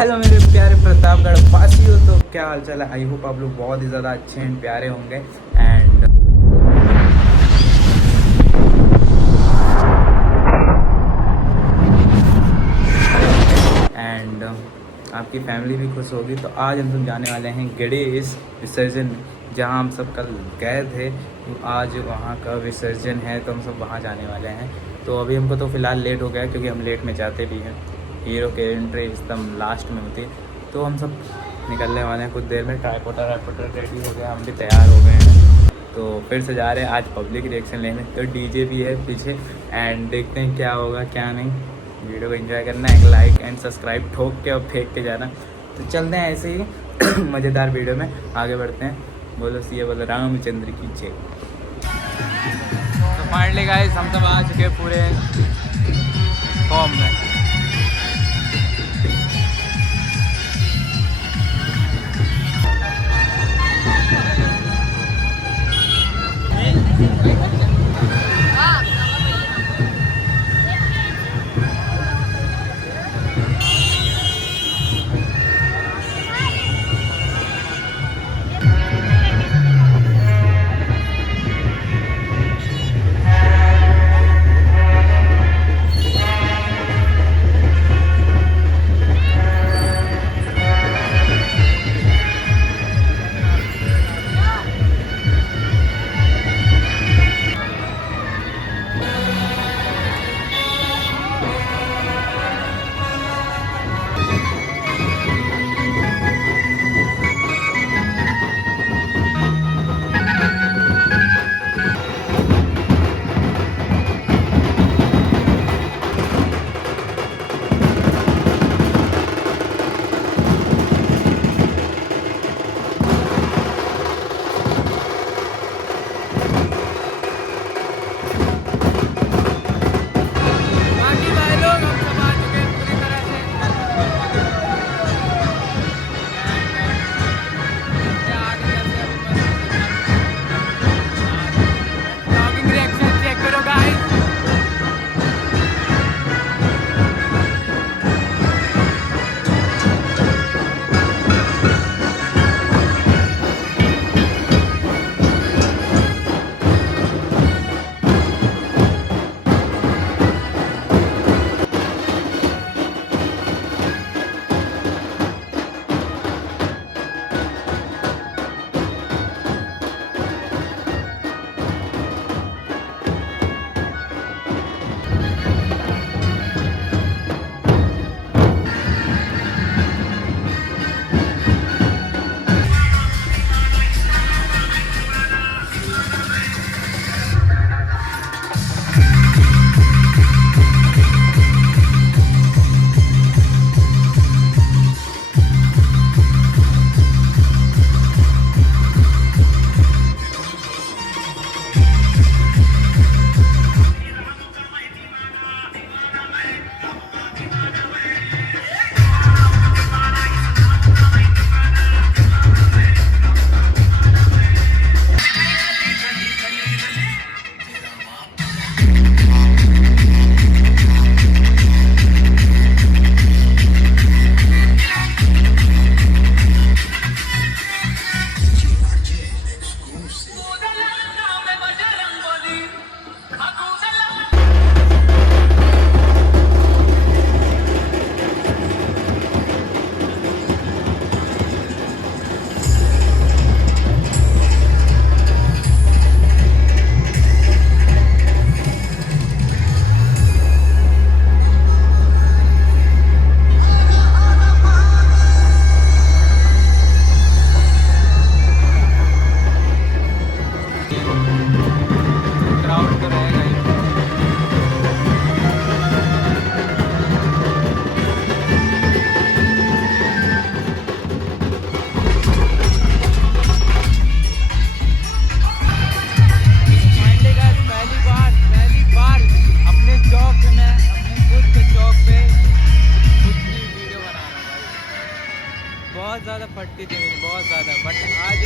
Hello मेरे प्यारे प्रतापगढ़ वासियों, तो क्या हाल चाल है। आई होप आप लोग बहुत ही ज़्यादा अच्छे एंड प्यारे होंगे। एंड आपकी फैमिली भी खुश होगी। तो आज हम सब जाने वाले हैं गणेश विसर्जन में, जहाँ हम सब कल गए थे। तो आज वहाँ का विसर्जन है, तो हम सब वहाँ जाने वाले हैं। तो अभी हमको तो फ़िलहाल लेट हो गया, क्योंकि हम लेट में जाते भी हैं। हीरो की एंट्री एकदम लास्ट में होती है। तो हम सब निकलने वाले हैं कुछ देर में। ट्राईपोटर रेडी हो गया, हम भी तैयार हो गए हैं। तो फिर से जा रहे हैं आज पब्लिक रिएक्शन लेने। तो डीजे भी है पीछे, एंड देखते हैं क्या होगा क्या नहीं। वीडियो को एंजॉय करना, एक लाइक एंड सब्सक्राइब ठोक के और फेंक के जाना। तो चलते हैं ऐसे ही मज़ेदार वीडियो में आगे बढ़ते हैं। बोलो सिया बोलो रामचंद्र की जय। तो फाइनली गाइस हम सब आ चुके पूरे फॉर्म में। बहुत ज़्यादा फटती थी मेरी, बहुत ज़्यादा। बट आज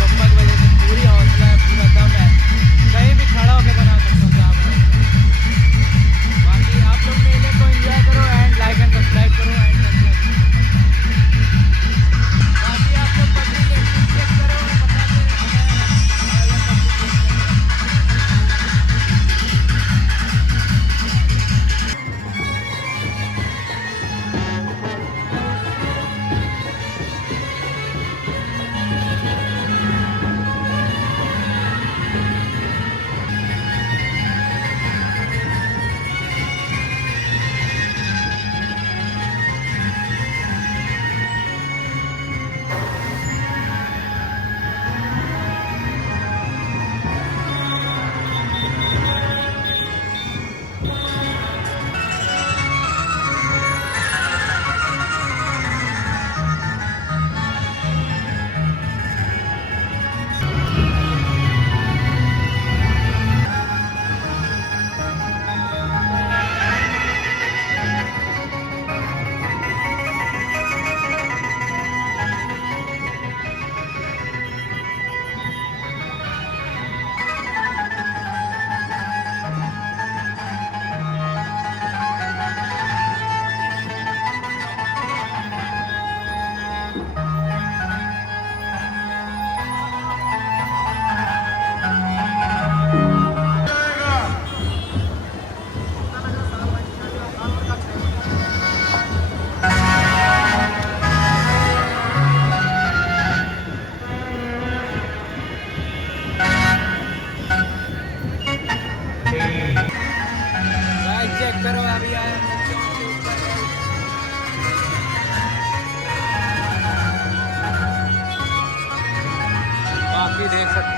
पप्पा की वजह से पूरी हौसला है, पूरा दम है, कहीं भी खड़ा होकर बना सकता हूँ जहाँ पर। बाकी आप लोग मेले को एंजॉय करो एंड लाइक एंड सब्सक्राइब करो and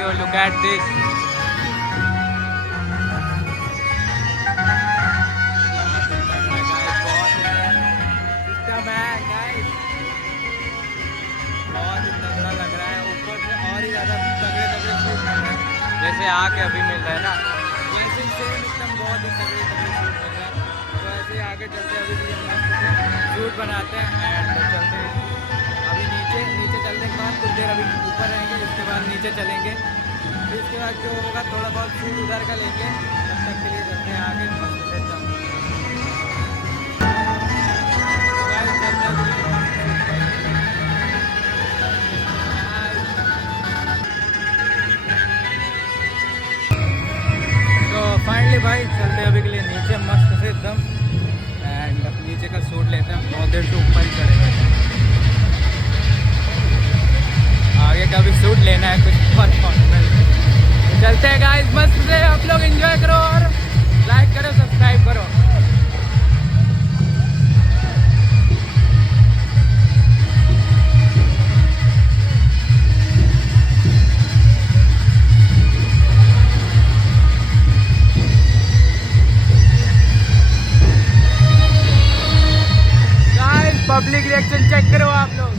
video, look at this. जैसे आके अभी मिल रहा है ना, जैसे सेम एकदम बहुत ही तगड़े तगड़े शूट मिल रहा है। तो ऐसे ही आगे चलते अभी भी मस्त से शूट बनाते हैं एंड चलते हैं अभी नीचे। नीचे चलने के बाद कुछ देर अभी ऊपर रहेंगे, उसके बाद नीचे चलेंगे, फिर इसके बाद जो होगा थोड़ा बहुत शूट उधर का लेंगे। तब तक के लिए चलते हैं आगे मस्त से एकदम। फाइनली भाई चलते अभी के लिए नीचे मस्त से एकदम एंड नीचे का सूट लेते हैं। बहुत देर से ऊपर ही चढ़ेगा, आगे का भी सूट लेना है कुछ परफॉर्मेंस। चलते हैं गाइस मस्त से, आप लोग एंजॉय करो और लाइक करो, सब्सक्राइब करो। पब्लिक रिएक्शन चेक करो आप लोग।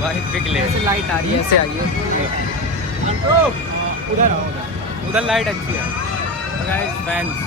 भाई पिघले ऐसे लाइट आ रही है, ऐसे आइए उधर आओ, उधर लाइट अच्छी है गाइस फैंस।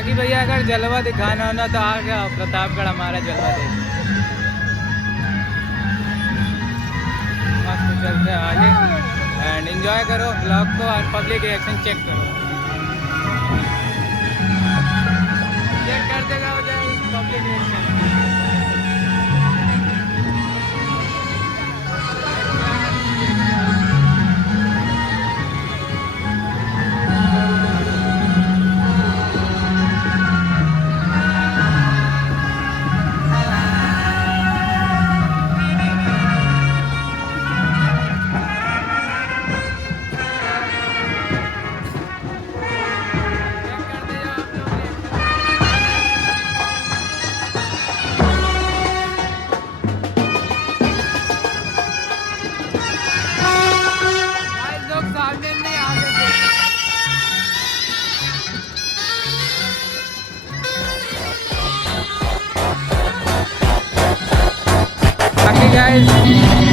बाकी भैया अगर जलवा दिखाना हो ना तो आ गया प्रतापगढ़ हमारा जलवा देख। मस्त चलते हैं आगे एंड एंजॉय करो ब्लॉग को और पब्लिक रिएक्शन चेक करो। चेक करते जाओ पब्लिक रिएक्शन।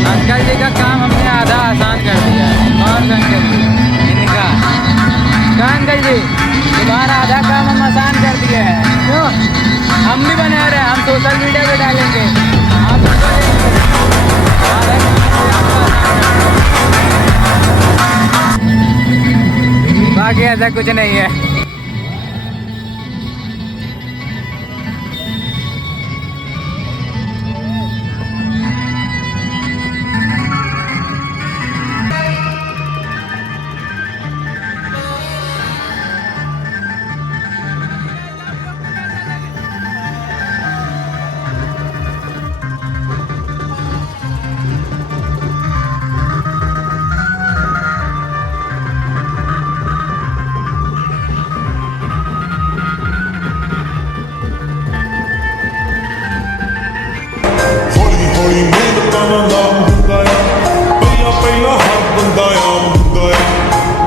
अंकल जी का काम हमने आधा आसान कर दिया है। कौन अंकल जी? इनका क्या अंकल जी तुम्हारा आधा काम हम आसान कर दिए हैं। क्यों? हम भी बना रहे हैं, हम सोशल मीडिया पे डालेंगे। आप बाकी ऐसा कुछ नहीं है।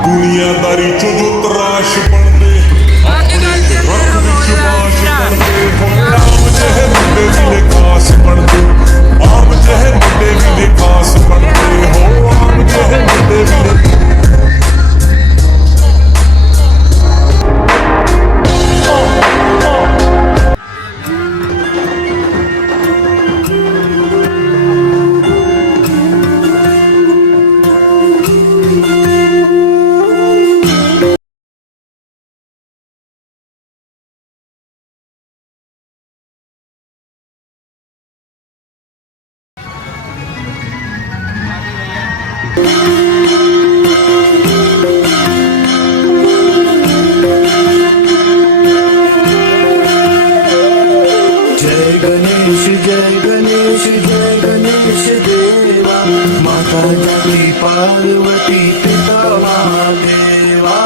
दुनियादारी चो जो तराश बनते रंग विच बाश बनते आम जहे मुंडे भी ने खास बनते आम जहे मुंडे भी ने खास बनते हो आम जहे मुंडे भी ने गणेश देवा माता जाती पार्वती पिता महादेवा।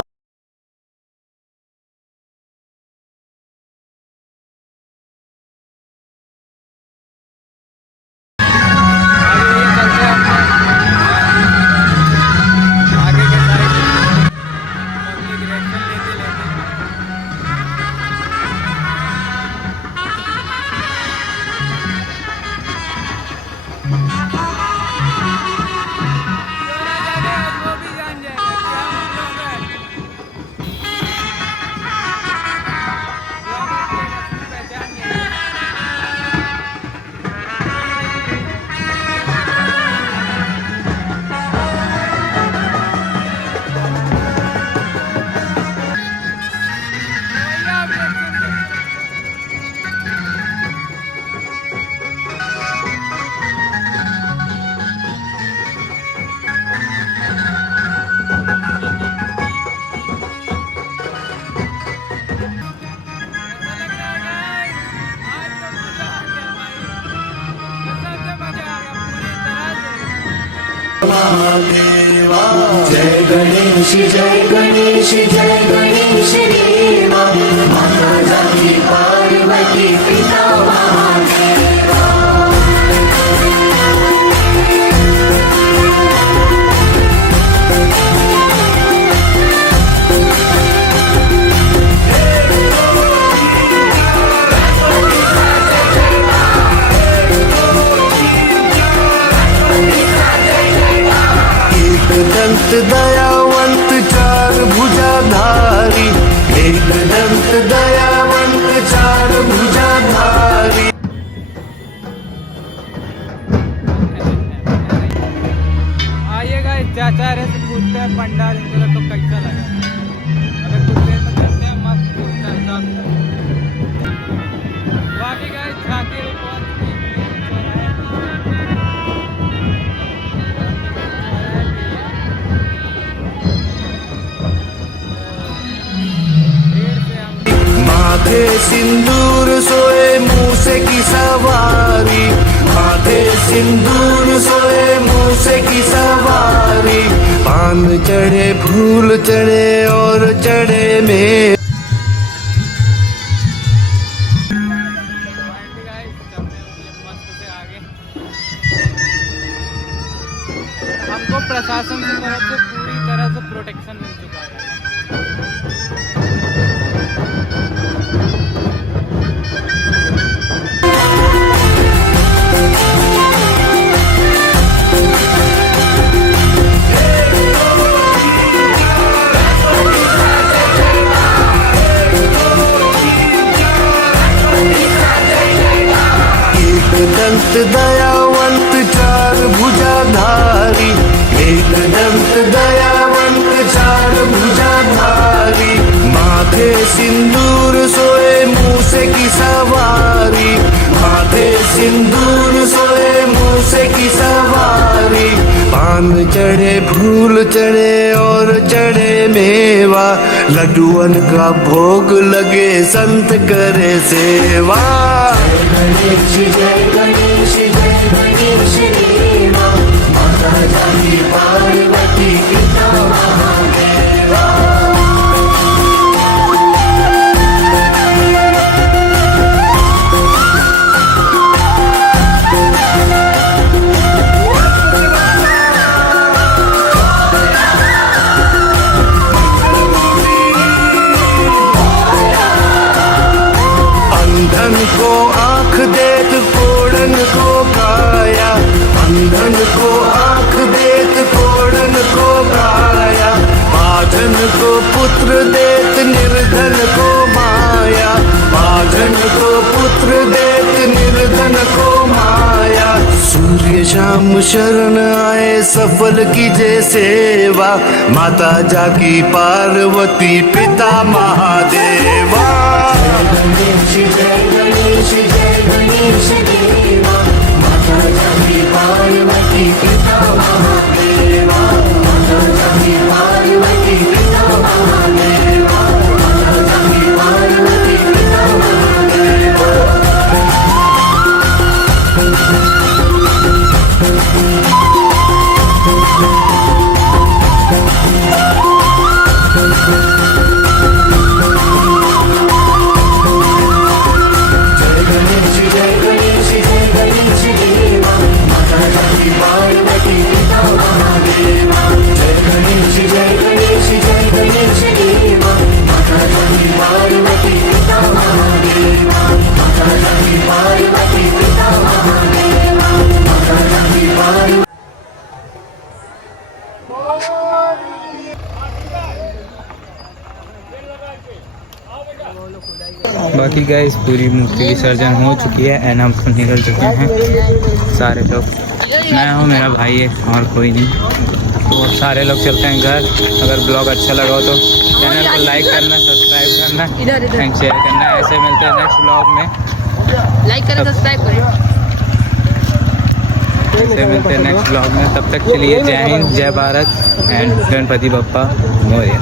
महादेवा जय गणेश जय गणेश जय गणेश देवा माता जाती पार्वती पिता महादेवा। दंत दयावंत चार भुजाधारी एक दंत दयावंत शिष्टाचार्य से पूछते हैं पंडाल इंद्र तो कैसा लगा। अगर कुछ देर में करते हैं मस्त पूछता है सब। बाकी गाइस झांकी रिपोर्ट माथे सिंदूर सोए मूसे की सवारी, माथे सिंदूर सोए मूसे की सवारी, पान चढ़े फूल चढ़े और चढ़े में हमको प्रशासन की तरफ से पूरी तरह से प्रोटेक्शन मिल चुका है। दंत दयावंत चार भुजाधारी, एक दंत दयावंत चार भुजाधारी, माथे सिंदूर सोए मूसे की सवारी, माथे सिंदूर सोए मूसे की सवारी, पान चढ़े फूल चढ़े और चढ़े मेवा, लड्डुअन का भोग लगे संत करे सेवा। जय गणेश देवा, माता जानी पार्वती पिता महादेवा। अंधन को आँख देत कोड़न को काया, अंधन को आँख देत कोड़न को काया, बाझन को पुत्र देत निर्धन को माया, बाझन को पुत्र देत निर्धन को माया, सूर्य शाम शरण आए सफल कीजे सेवा, माता जाकी पार्वती पिता महादेवा। जय गणेश देवा, माता जानी पार्वती पिता महादेवा, माता जानी पार्वती पिता महादेवा, माता जानी पार्वती पिता महादेवा। बाकी गाइस पूरी मूर्ति विसर्जन हो चुकी है एंड हम तो निकल चुके हैं सारे लोग। मैं हूँ, मेरा भाई है और कोई नहीं, तो सारे लोग चलते हैं घर। अगर ब्लॉग अच्छा लगा हो तो चैनल को लाइक करना, सब्सक्राइब करना एंड शेयर करना। ऐसे मिलते हैं नेक्स्ट ब्लॉग में। लाइक करें, सब्सक्राइब करें। ऐसे मिलते हैं नेक्स्ट ब्लॉग में। तब तक के लिए जय हिंद, जय भारत एंड गणपति बप्पा मोरया।